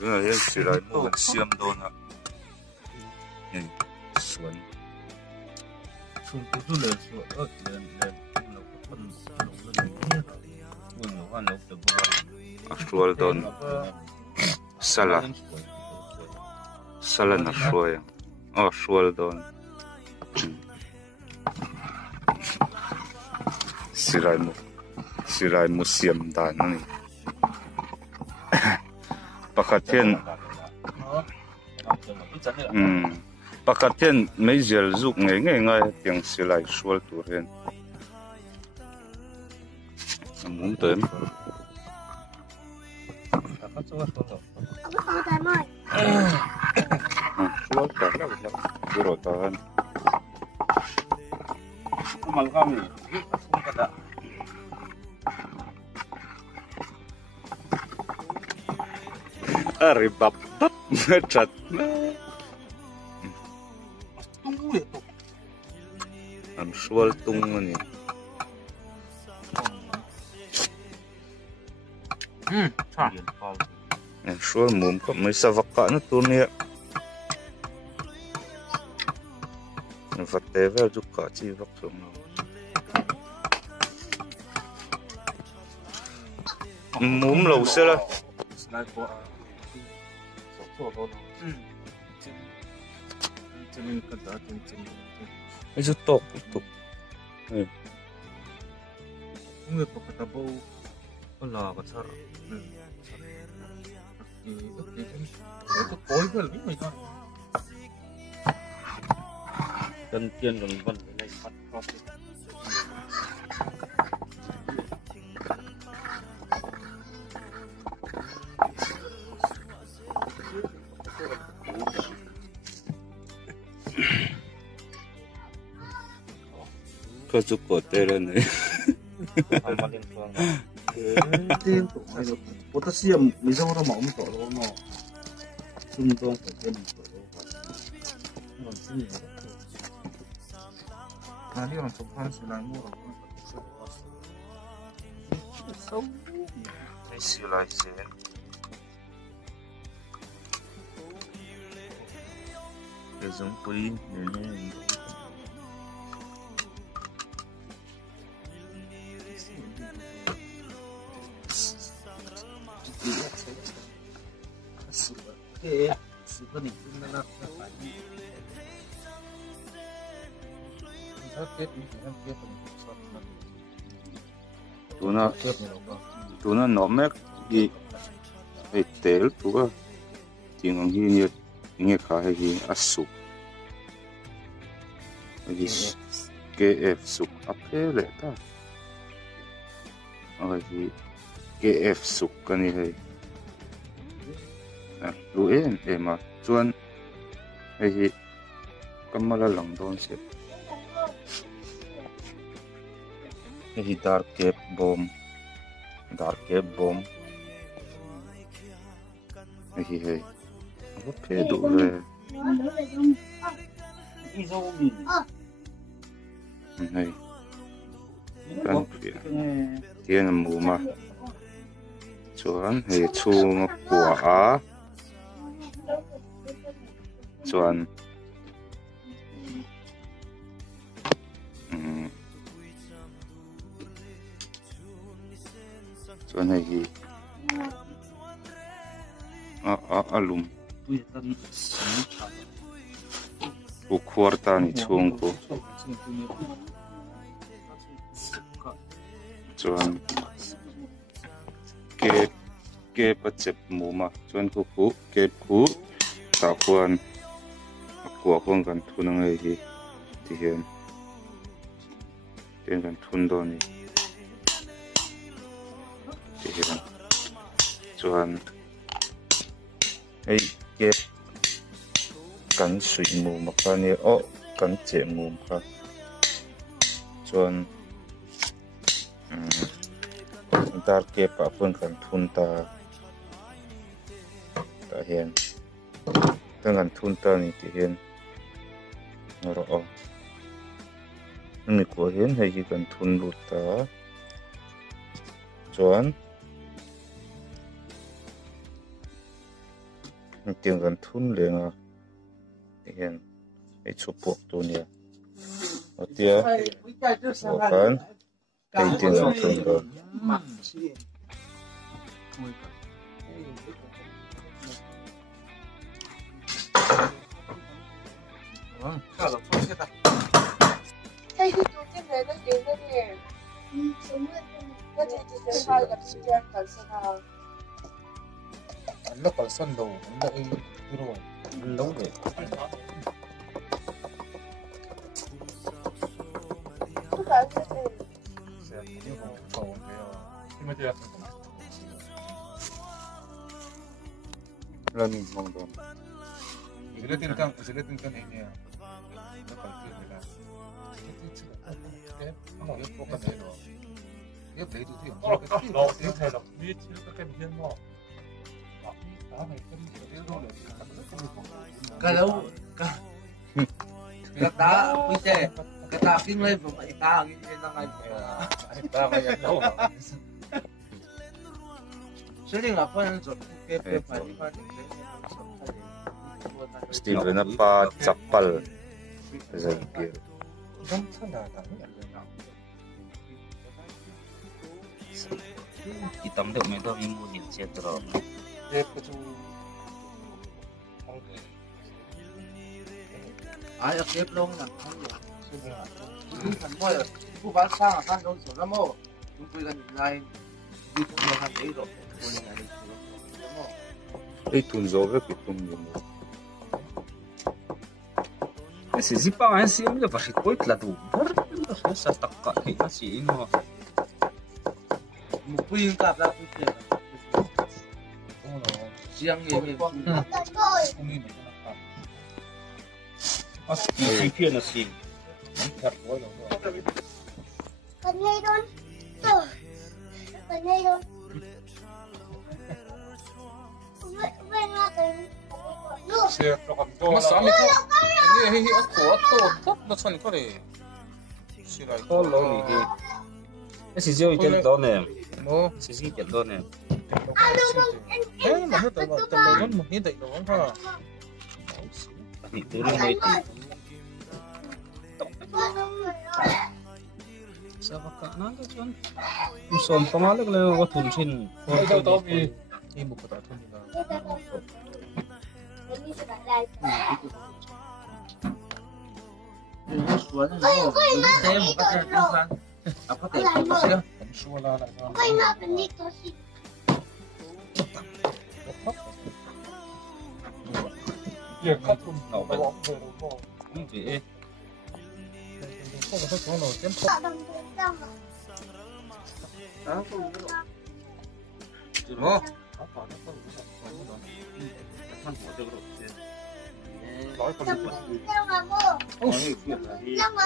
Cái này chỉ là một xiêm thôi nè, xuân. Xuân cũng rất là xuân, xuân don, salad là xuân, xuân don. Sirai mu xiêm đàn này. Pakhat hian mấy zel zuk ngay tiếng xì lại xuân tur hian muốn tới xuân cả bữa rồi ta ribap chặt ăn xuân tung này ăn xuân mồm có mấy sao vặt cả nó tuôn nè vật té vào giúp cả chi vặt xuống mồm lâu xe là itu tok itu. Nggak pakai tabu, kalau besar, itu koi kali ni kan. Gantian dengan nilai 4%. Có chút cổ tê lên này. Tiên tổ hay rồi. Có ta xiêm mình sao nó mỏng tổ đâu mà. Xung quanh phải thêm tổ đâu. Còn cái gì nữa. Là đi làm tổng quan sẽ lại mua ở sâu. Cái xì lại xế. Cái giống quý này. Tuna nomek di etel tua tingang hi ni kha hi asu hi KF suk apele ta hi KF suk kani hi luen ema chuan hi kamala lang don se hi dark cap bomb hi apa pedo ve này kan tiền mù mà chuan hi chung của á chuan chuan này hi alum u kwarta ni chung ko chuan ke pachep mu ma chuan ku ke khu ta khuan kwa khong kan thun ngai hi ti hian ten kan thun do ni ti hian chuan ei ke kan sui mu ma ka ni kan che mu kha chuan dar ke pa pun kan thun ta hiền tương gần thun ta này thì hiền nó rõ mình của hiền hay chỉ cần thun lụt ta chuan tiếng gần thun lên à thì hiền cái chụp buộc tôi nè ở tia của con cái tiếng gần thun rồi Hey, you do cái này nó gì đó nè. Nó chỉ sẽ hai là chỉ cho cần sao nào. Nó còn sân đồ, nó đây rồi, lâu rồi. Không phải cái gì. Sẽ không cầu cái mà chưa. lần mong đồn Sẽ tin cái này nè. Nó còn kia rồi là. Nó một cái cái này rồi. Tiếp đấy tôi thấy nó tiếp theo là biết cái thiên mò cái đâu cái ta quý trẻ cái ta kinh lên một cái ta cái năng này ta phải nhận đâu虽然話分咗嘅快啲快啲 Steven na pa chapal Zalgir Hitam được mấy đâu mình mua điện xe rồi. ai ở tiếp luôn là thành mỗiผู้บ้านสร้างท่านโดนสวนละโมคุยกันในยูทูบเราทำได้หรอกคนไหน Ei tun zo ve ki tun yin Si si pa nga si Emilio pasti kuit lah tu. Sa takka ni si ino. một pin cặp ra pin tiền riêng nghề Si pia na si. Cần ngay luôn. Cần ngay luôn. Vậy là cái Sẽ còn to nó sáng cái nghe hết của to nó sang cái này sẽ lại Ko lo ni ki. Si si oi to ne. nó Si si to ne. thế mà hết rồi mà một hiện tại nó ha Ni tu ni mai tu. Sa ka na ka jon. Som pamalik le ko thun sin. đâu đâu vì đi một cái thôi là cái sẽ lại lại. xuống nó thêm một cái thứ khác có thể chưa cũng xua la lại thôi Quay lại bên đi có gì. việc khóc cũng Nổ nó bên. bóng về đúng không Cũng vì không có số nào chém Tạo đồng tiền đâu mà. đó nó nói còn Đồng tiền đâu mà mua. nói chuyện là đi Đâu mà.